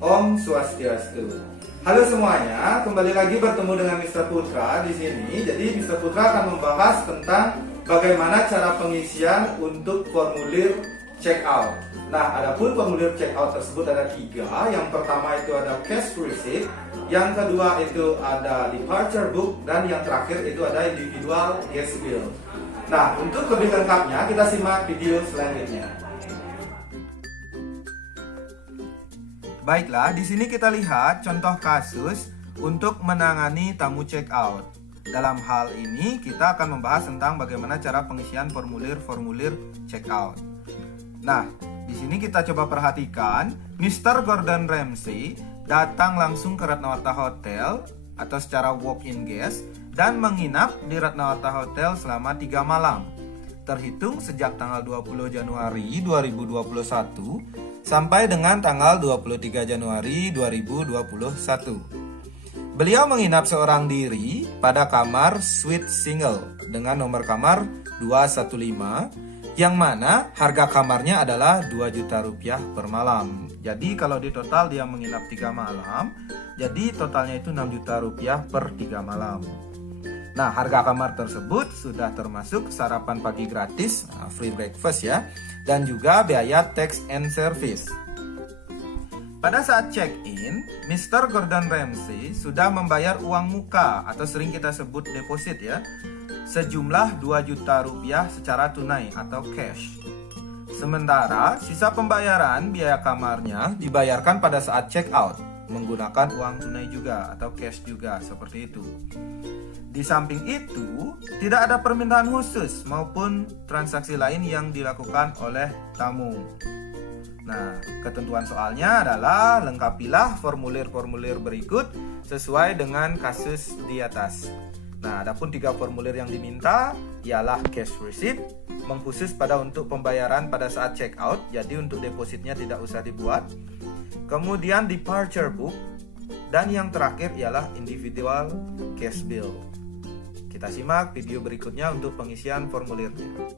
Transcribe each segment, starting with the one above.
Om Swastiastu. Halo semuanya, kembali lagi bertemu dengan Mr. Putra di sini. Jadi Mr. Putra akan membahas tentang bagaimana cara pengisian untuk formulir check out. Nah, adapun formulir check out tersebut ada 3. Yang pertama itu ada cash receipt, yang kedua itu ada departure book, dan yang terakhir itu ada individual guest bill. Nah, untuk lebih lengkapnya kita simak video selanjutnya. Baiklah, di sini kita lihat contoh kasus untuk menangani tamu check out. Dalam hal ini kita akan membahas tentang bagaimana cara pengisian formulir check out. Nah, di sini kita coba perhatikan, Mr. Gordon Ramsay datang langsung ke Ratnawarta Hotel atau secara walk-in guest dan menginap di Ratnawarta Hotel selama 3 malam. Terhitung sejak tanggal 20 Januari 2021 sampai dengan tanggal 23 Januari 2021. Beliau menginap seorang diri pada kamar suite single dengan nomor kamar 215, yang mana harga kamarnya adalah 2 juta rupiah per malam. Jadi kalau di total dia menginap 3 malam, jadi totalnya itu 6 juta rupiah per 3 malam. Nah, harga kamar tersebut sudah termasuk sarapan pagi gratis, free breakfast ya, dan juga biaya tax and service. Pada saat check-in, Mr. Gordon Ramsay sudah membayar uang muka atau sering kita sebut deposit ya, sejumlah 2 juta rupiah secara tunai atau cash. Sementara sisa pembayaran biaya kamarnya dibayarkan pada saat check-out menggunakan uang tunai juga atau cash juga, seperti itu. Di samping itu, tidak ada permintaan khusus maupun transaksi lain yang dilakukan oleh tamu. Nah, ketentuan soalnya adalah lengkapilah formulir-formulir berikut sesuai dengan kasus di atas. Nah, adapun 3 formulir yang diminta ialah cash receipt, mengkhusus pada untuk pembayaran pada saat check out, jadi untuk depositnya tidak usah dibuat. Kemudian departure book, dan yang terakhir ialah individual guest bill. Kita simak video berikutnya untuk pengisian formulirnya.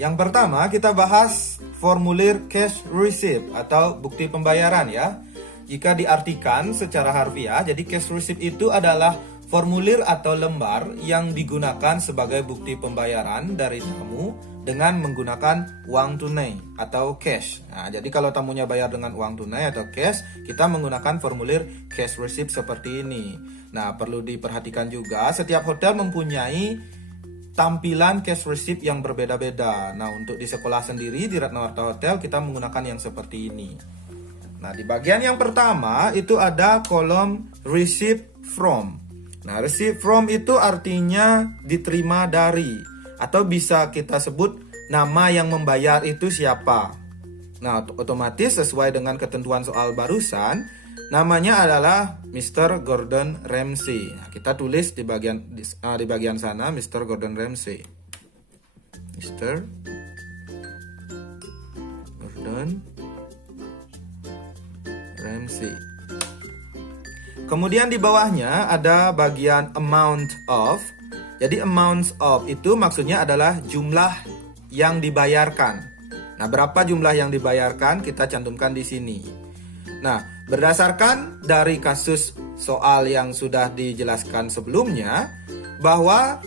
Yang pertama kita bahas formulir cash receipt atau bukti pembayaran ya. Jika diartikan secara harfiah, jadi cash receipt itu adalah formulir atau lembar yang digunakan sebagai bukti pembayaran dari tamu dengan menggunakan uang tunai atau cash. Nah, jadi kalau tamunya bayar dengan uang tunai atau cash, kita menggunakan formulir cash receipt seperti ini. Nah, perlu diperhatikan juga setiap hotel mempunyai tampilan cash receipt yang berbeda-beda. Nah, untuk di sekolah sendiri di Ratnawarta Hotel kita menggunakan yang seperti ini. Nah, di bagian yang pertama itu ada kolom receipt from. Nah, receipt from itu artinya diterima dari, atau bisa kita sebut nama yang membayar itu siapa. Nah, otomatis sesuai dengan ketentuan soal barusan, namanya adalah Mr. Gordon Ramsay. Nah, kita tulis di bagian sana Mr. Gordon Ramsay. Mr. Gordon Ramsay. Kemudian di bawahnya ada bagian amount of. Jadi amount of itu maksudnya adalah jumlah yang dibayarkan. Nah, berapa jumlah yang dibayarkan kita cantumkan di sini. Nah, berdasarkan dari kasus soal yang sudah dijelaskan sebelumnya, bahwa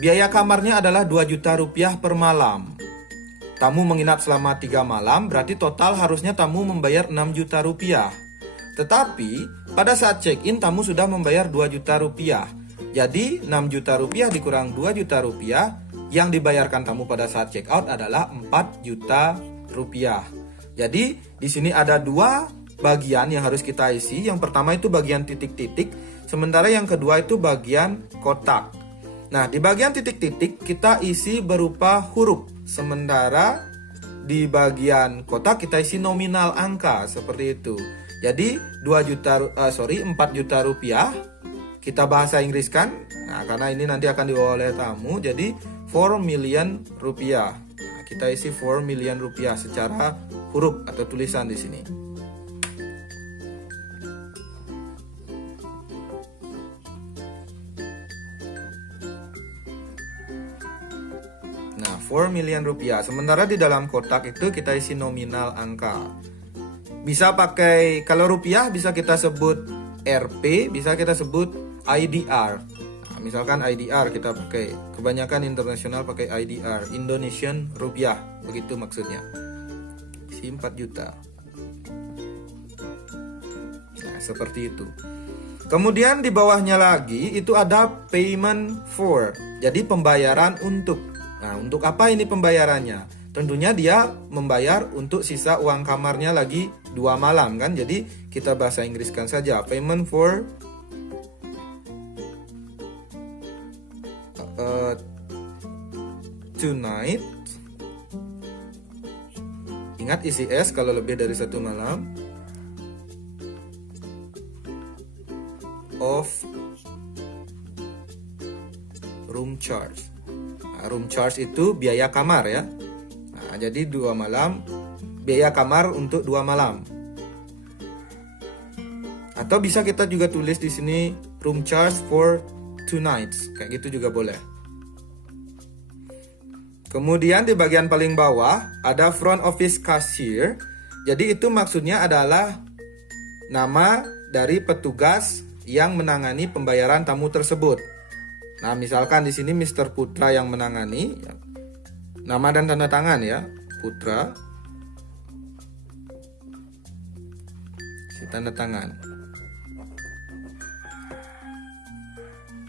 biaya kamarnya adalah 2 juta rupiah per malam. Tamu menginap selama 3 malam, berarti total harusnya tamu membayar 6 juta rupiah. Tetapi, pada saat check-in tamu sudah membayar 2 juta rupiah. Jadi, 6 juta rupiah dikurang 2 juta rupiah, yang dibayarkan tamu pada saat check-out adalah 4 juta rupiah. Jadi, di sini ada 2 bagian yang harus kita isi. Yang pertama itu bagian titik-titik, sementara yang kedua itu bagian kotak. Nah, di bagian titik-titik kita isi berupa huruf, sementara di bagian kotak kita isi nominal angka, seperti itu. Jadi 4 juta rupiah kita bahasa Inggriskan. Nah, karena ini nanti akan dibawa oleh tamu, jadi 4 million rupiah. Nah, kita isi 4 million rupiah secara huruf atau tulisan di sini. Nah, 4 million rupiah. Sementara di dalam kotak itu kita isi nominal angka. Bisa pakai, kalau rupiah bisa kita sebut Rp, bisa kita sebut IDR. Nah, misalkan IDR kita pakai, kebanyakan internasional pakai IDR, Indonesian rupiah, begitu maksudnya. Isi 4 juta. Nah, seperti itu. Kemudian di bawahnya lagi itu ada payment for. Jadi pembayaran untuk. Nah, untuk apa ini pembayarannya? Tentunya dia membayar untuk sisa uang kamarnya lagi 2 malam kan. Jadi kita bahasa Inggriskan saja. Payment for tonight. Ingat isi S kalau lebih dari 1 malam. Of room charge. Nah, room charge itu biaya kamar ya. Nah, jadi 2 malam, biaya kamar untuk 2 malam. Atau bisa kita juga tulis di sini room charge for 2 nights. Kayak gitu juga boleh. Kemudian di bagian paling bawah ada front office cashier. Jadi itu maksudnya adalah nama dari petugas yang menangani pembayaran tamu tersebut. Nah, misalkan di sini Mr. Putra yang menangani, nama dan tanda tangan ya, Putra, si tanda tangan.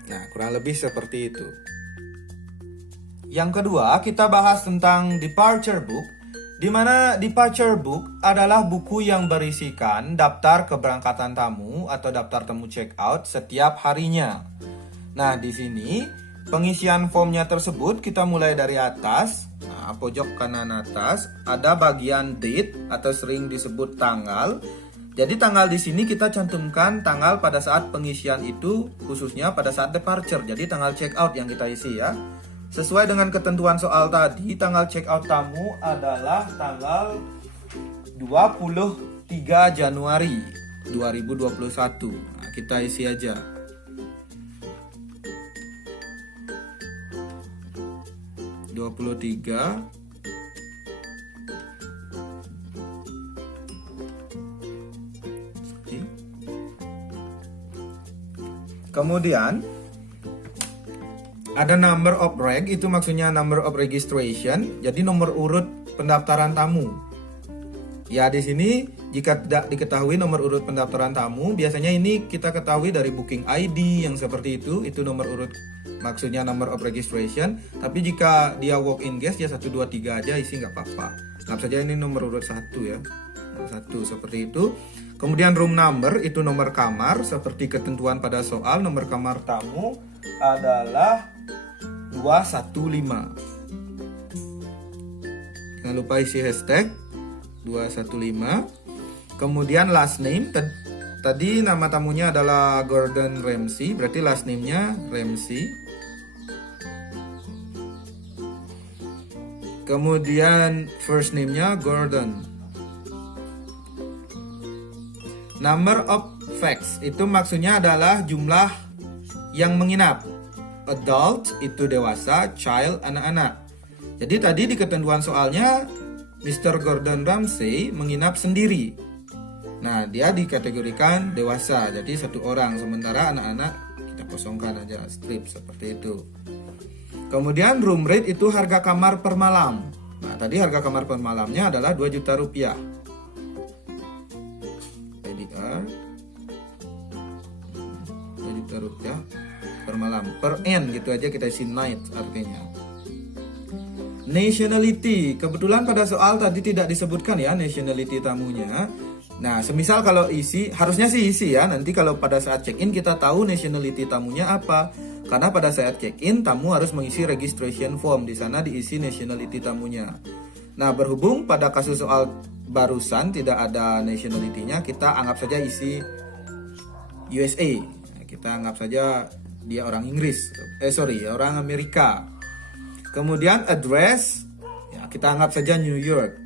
Nah, kurang lebih seperti itu. Yang kedua, kita bahas tentang departure book, di mana departure book adalah buku yang berisikan daftar keberangkatan tamu atau daftar tamu check out setiap harinya. Nah, di sini pengisian formnya tersebut kita mulai dari atas. Nah, pojok kanan atas ada bagian date atau sering disebut tanggal. Jadi tanggal di sini kita cantumkan tanggal pada saat pengisian itu, khususnya pada saat departure. Jadi tanggal check out yang kita isi ya. Sesuai dengan ketentuan soal tadi, tanggal check out tamu adalah tanggal 23 Januari 2021. Nah, kita isi aja. Kemudian ada number of reg, itu maksudnya number of registration, jadi nomor urut pendaftaran tamu. Ya, di sini jika tidak diketahui nomor urut pendaftaran tamu, biasanya ini kita ketahui dari booking ID yang seperti itu nomor urut, maksudnya number of registration. Tapi jika dia walk in guest ya 1, 2, 3 aja isi nggak apa-apa. Anggap saja ini nomor urut 1 ya. 1 seperti itu. Kemudian room number itu nomor kamar, seperti ketentuan pada soal, nomor kamar tamu adalah 215. Jangan lupa isi hashtag 215. Kemudian last name, tadi nama tamunya adalah Gordon Ramsay, berarti last name-nya Ramsay. Kemudian first name-nya Gordon. Number of facts itu maksudnya adalah jumlah yang menginap. Adult itu dewasa, child anak-anak. Jadi tadi di ketentuan soalnya Mr. Gordon Ramsay menginap sendiri. Nah, dia dikategorikan dewasa, jadi 1 orang. Sementara anak-anak kita kosongkan aja, strip seperti itu. Kemudian room rate itu harga kamar per malam. Nah, tadi harga kamar per malamnya adalah 2 juta rupiah. IDR 2 juta rupiah per malam. Per N gitu aja kita isi night artinya. Nationality, kebetulan pada soal tadi tidak disebutkan ya nationality tamunya. Nah, semisal kalau isi, harusnya sih isi ya. Nanti kalau pada saat check-in kita tahu nationality tamunya apa. Karena pada saat check-in tamu harus mengisi registration form. Di sana diisi nationality tamunya. Nah, berhubung pada kasus soal barusan tidak ada nationality-nya, kita anggap saja isi USA. Nah, kita anggap saja dia orang Inggris. Orang Amerika. Kemudian address, ya kita anggap saja New York.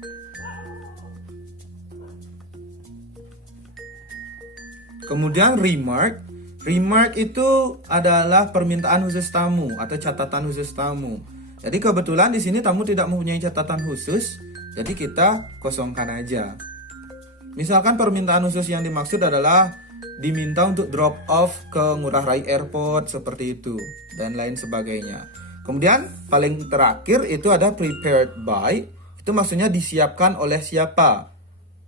Kemudian remark. Remark itu adalah permintaan khusus tamu atau catatan khusus tamu. Jadi kebetulan di sini tamu tidak mempunyai catatan khusus, jadi kita kosongkan aja. Misalkan permintaan khusus yang dimaksud adalah diminta untuk drop off ke Ngurah Rai Airport seperti itu dan lain sebagainya. Kemudian paling terakhir itu ada prepared by, itu maksudnya disiapkan oleh siapa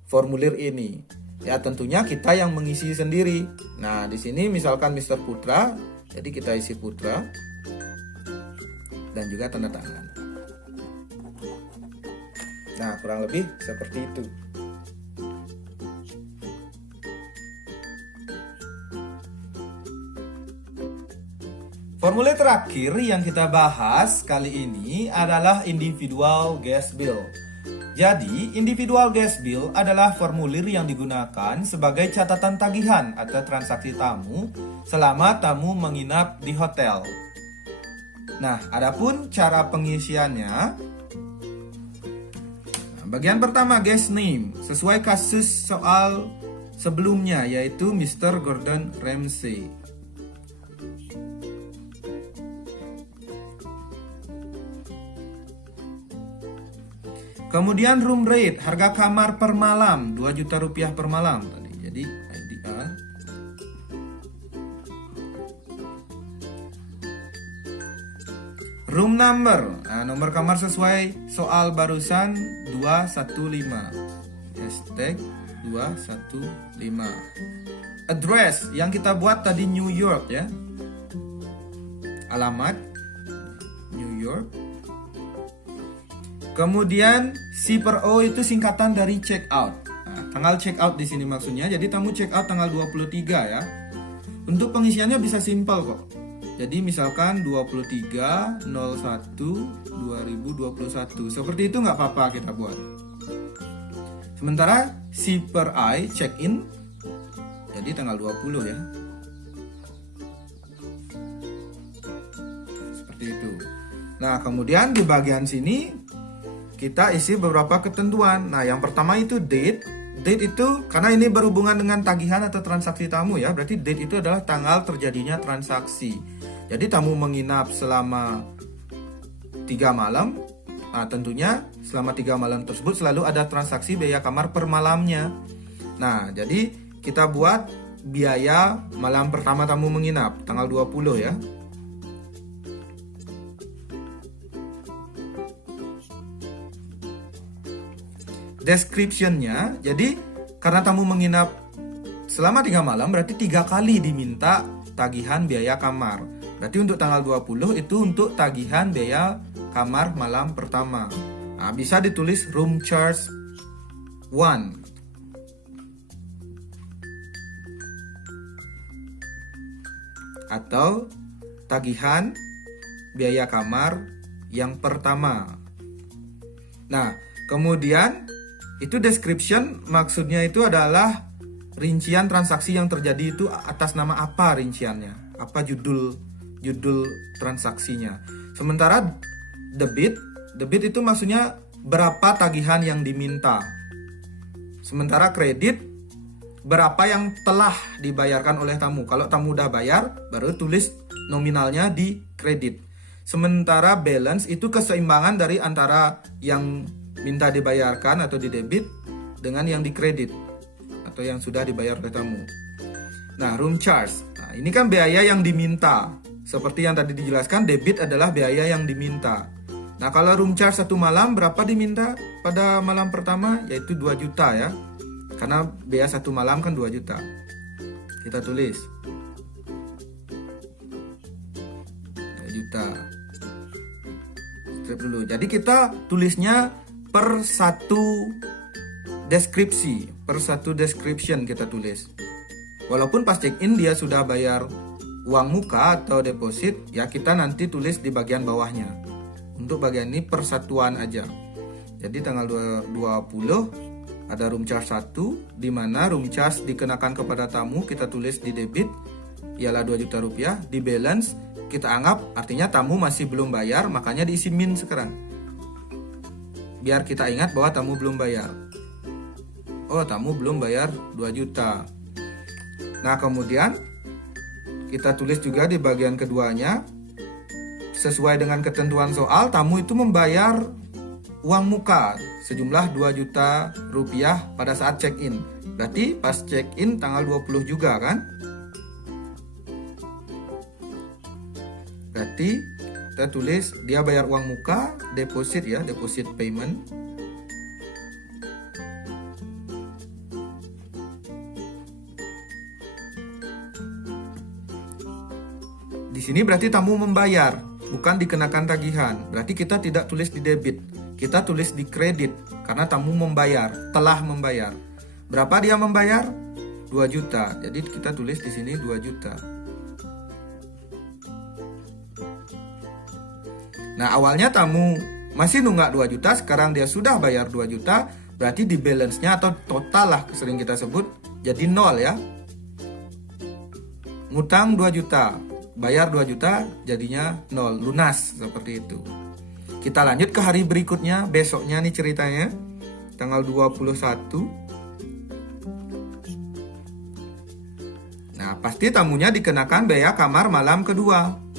formulir ini. Ya tentunya kita yang mengisi sendiri. Nah di sini misalkan Mr. Putra, jadi kita isi Putra dan juga tanda tangan. Nah kurang lebih seperti itu. Formulir terakhir yang kita bahas kali ini adalah individual gas bill. Jadi, individual gas bill adalah formulir yang digunakan sebagai catatan tagihan atau transaksi tamu selama tamu menginap di hotel. Nah, adapun cara pengisiannya, bagian pertama guest name sesuai kasus soal sebelumnya yaitu Mr. Gordon Ramsay. Kemudian room rate, harga kamar per malam 2 juta rupiah per malam tadi. Jadi IDR. Room number, nah, nomor kamar sesuai soal barusan 215. Hashtag 215. Address yang kita buat tadi New York ya. Alamat New York. Kemudian C per O itu singkatan dari check out. Nah, tanggal check out di sini maksudnya. Jadi tamu check out tanggal 23 ya. Untuk pengisiannya bisa simpel kok. Jadi misalkan 23/01/2021. Seperti itu nggak apa-apa kita buat. Sementara C per I check in. Jadi tanggal 20 ya. Seperti itu. Nah kemudian di bagian sini kita isi beberapa ketentuan. Nah, yang pertama itu date. Date itu karena ini berhubungan dengan tagihan atau transaksi tamu ya. Berarti date itu adalah tanggal terjadinya transaksi. Jadi tamu menginap selama 3 malam. Nah, tentunya selama 3 malam tersebut selalu ada transaksi biaya kamar per malamnya. Nah, jadi kita buat biaya malam pertama tamu menginap tanggal 20 ya. Description-nya, jadi karena tamu menginap selama 3 malam berarti 3 kali diminta tagihan biaya kamar. Berarti untuk tanggal 20 itu untuk tagihan biaya kamar malam pertama. Nah, bisa ditulis room charge 1. Atau tagihan biaya kamar yang pertama. Nah, kemudian itu description maksudnya itu adalah rincian transaksi yang terjadi itu atas nama apa rinciannya, apa judul transaksinya. Sementara debit itu maksudnya berapa tagihan yang diminta. Sementara kredit berapa yang telah dibayarkan oleh tamu. Kalau tamu udah bayar baru tulis nominalnya di kredit. Sementara balance itu keseimbangan dari antara yang minta dibayarkan atau di debit dengan yang di kredit atau yang sudah dibayar oleh tamu. Nah, room charge. Nah, ini kan biaya yang diminta. Seperti yang tadi dijelaskan, debit adalah biaya yang diminta. Nah, kalau room charge 1 malam berapa diminta pada malam pertama? Yaitu 2 juta ya. Karena biaya 1 malam kan 2 juta. Kita tulis 2 juta. Strip dulu. Jadi kita tulisnya per satu deskripsi, per satu description kita tulis. Walaupun pas check in dia sudah bayar uang muka atau deposit, ya kita nanti tulis di bagian bawahnya. Untuk bagian ini persatuan aja. Jadi tanggal 20 ada room charge 1, di mana room charge dikenakan kepada tamu kita tulis di debit ialah 2 juta rupiah, di balance kita anggap artinya tamu masih belum bayar, makanya diisi min sekarang. Biar kita ingat bahwa tamu belum bayar. Oh, tamu belum bayar 2 juta. Nah, kemudian kita tulis juga di bagian keduanya, sesuai dengan ketentuan soal, tamu itu membayar uang muka sejumlah 2 juta rupiah pada saat check-in. Berarti pas check-in tanggal 20 juga kan? Berarti kita tulis dia bayar uang muka, deposit ya, deposit payment. Di sini berarti tamu membayar, bukan dikenakan tagihan. Berarti kita tidak tulis di debit, kita tulis di kredit karena tamu membayar, telah membayar. Berapa dia membayar? 2 juta. Jadi kita tulis di sini 2 juta. Nah, awalnya tamu masih nunggak 2 juta, sekarang dia sudah bayar 2 juta, berarti di balance-nya atau total lah sering kita sebut jadi 0 ya. Ngutang 2 juta, bayar 2 juta jadinya 0, lunas seperti itu. Kita lanjut ke hari berikutnya, besoknya nih ceritanya, tanggal 21. Nah, pasti tamunya dikenakan biaya kamar malam kedua.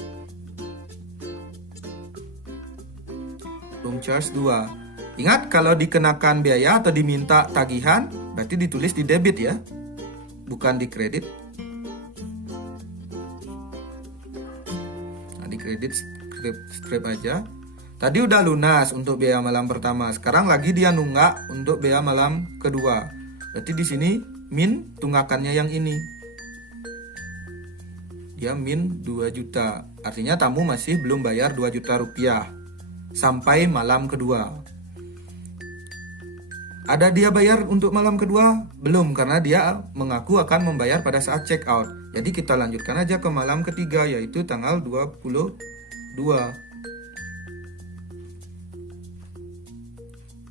Room charge 2. Ingat kalau dikenakan biaya atau diminta tagihan, berarti ditulis di debit ya, bukan di kredit. Nah, di kredit strip aja. Tadi udah lunas untuk biaya malam pertama, sekarang lagi dia nunggak untuk biaya malam kedua. Berarti di sini min tunggakannya yang ini. Dia min 2 juta. Artinya tamu masih belum bayar 2 juta rupiah sampai malam kedua. Ada dia bayar untuk malam kedua? Belum, karena dia mengaku akan membayar pada saat check out. Jadi kita lanjutkan aja ke malam ketiga, yaitu tanggal 22.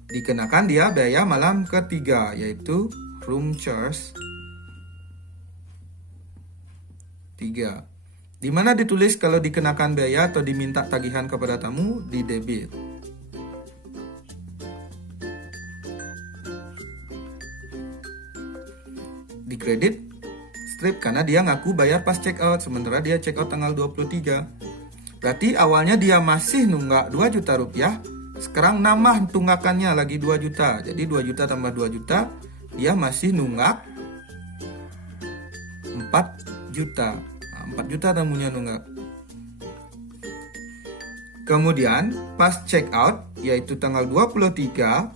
Dikenakan dia biaya malam ketiga, yaitu room charge 3. Di mana ditulis kalau dikenakan biaya atau diminta tagihan kepada tamu di debit. Di kredit strip karena dia ngaku bayar pas check out, sementara dia check out tanggal 23. Berarti awalnya dia masih nunggak 2 juta rupiah, sekarang nambah tunggakannya lagi 2 juta. Jadi 2 juta tambah 2 juta, dia masih nunggak 4 juta. 4 juta tamunya nunggak. Kemudian pas check out yaitu tanggal 23.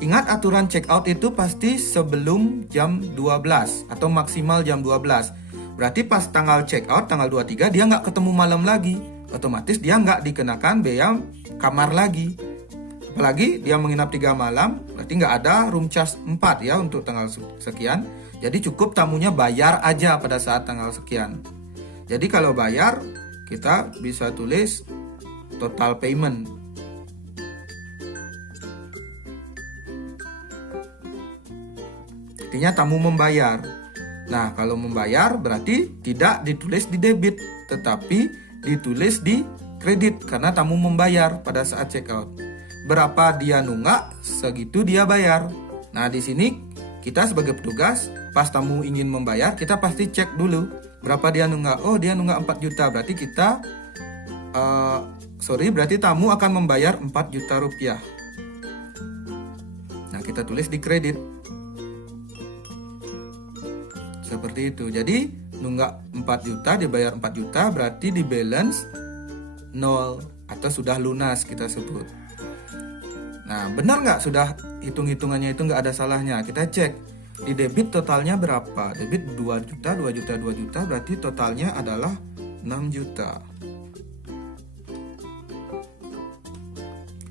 Ingat aturan check out itu pasti sebelum jam 12 atau maksimal jam 12. Berarti pas tanggal check out tanggal 23 dia nggak ketemu malam lagi. Otomatis dia nggak dikenakan biaya kamar lagi. Apalagi dia menginap 3 malam, berarti nggak ada room charge 4 ya untuk tanggal sekian. Jadi cukup tamunya bayar aja pada saat tanggal sekian. Jadi kalau bayar, kita bisa tulis total payment. Artinya tamu membayar. Nah, kalau membayar berarti tidak ditulis di debit, tetapi ditulis di kredit karena tamu membayar pada saat check out. Berapa dia nunggak, segitu dia bayar. Nah, di sini kita sebagai petugas, pas tamu ingin membayar, kita pasti cek dulu berapa dia nunggak. Oh, dia nunggak 4 juta, berarti kita berarti tamu akan membayar 4 juta rupiah. Nah, kita tulis di kredit. Seperti itu. Jadi, nunggak 4 juta, dibayar 4 juta, berarti di balance 0 atau sudah lunas kita sebut. Nah, benar nggak sudah hitung-hitungannya itu nggak ada salahnya. Kita cek di debit totalnya berapa. Debit 2 juta, 2 juta, 2 juta, berarti totalnya adalah 6 juta.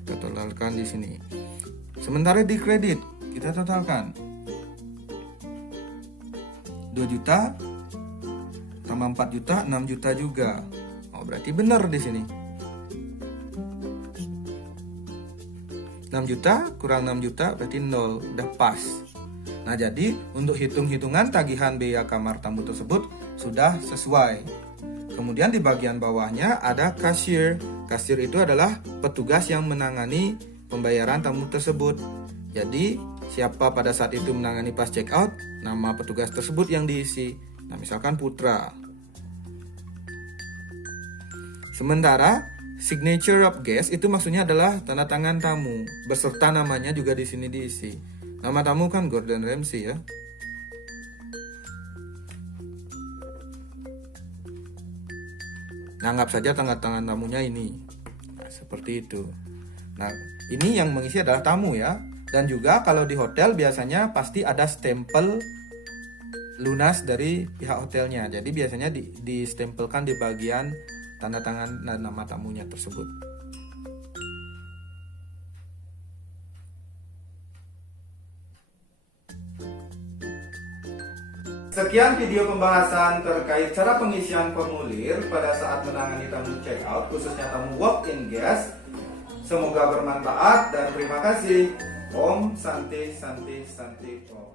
Kita totalkan di sini. Sementara di kredit, kita totalkan 2 juta tambah 4 juta, 6 juta juga. Oh, berarti benar di sini. 6 juta kurang 6 juta berarti 0, udah pas. Nah, jadi untuk hitung-hitungan tagihan biaya kamar tamu tersebut sudah sesuai. Kemudian di bagian bawahnya ada kasir. Kasir itu adalah petugas yang menangani pembayaran tamu tersebut. Jadi siapa pada saat itu menangani pas check out, nama petugas tersebut yang diisi. Nah, misalkan Putra. Sementara signature of guest itu maksudnya adalah tanda tangan tamu beserta namanya juga di sini diisi. Nama tamu kan Gordon Ramsay ya. Nah, anggap saja tanda tangan tamunya ini. Nah, seperti itu. Nah, ini yang mengisi adalah tamu ya. Dan juga kalau di hotel biasanya pasti ada stempel lunas dari pihak hotelnya. Jadi biasanya distempelkan di bagian tanda tangan dan nama tamunya tersebut. Sekian video pembahasan terkait cara pengisian formulir pada saat menangani tamu check out, khususnya tamu walk-in guest. Semoga bermanfaat dan terima kasih. Om Santi Santi Santi Om.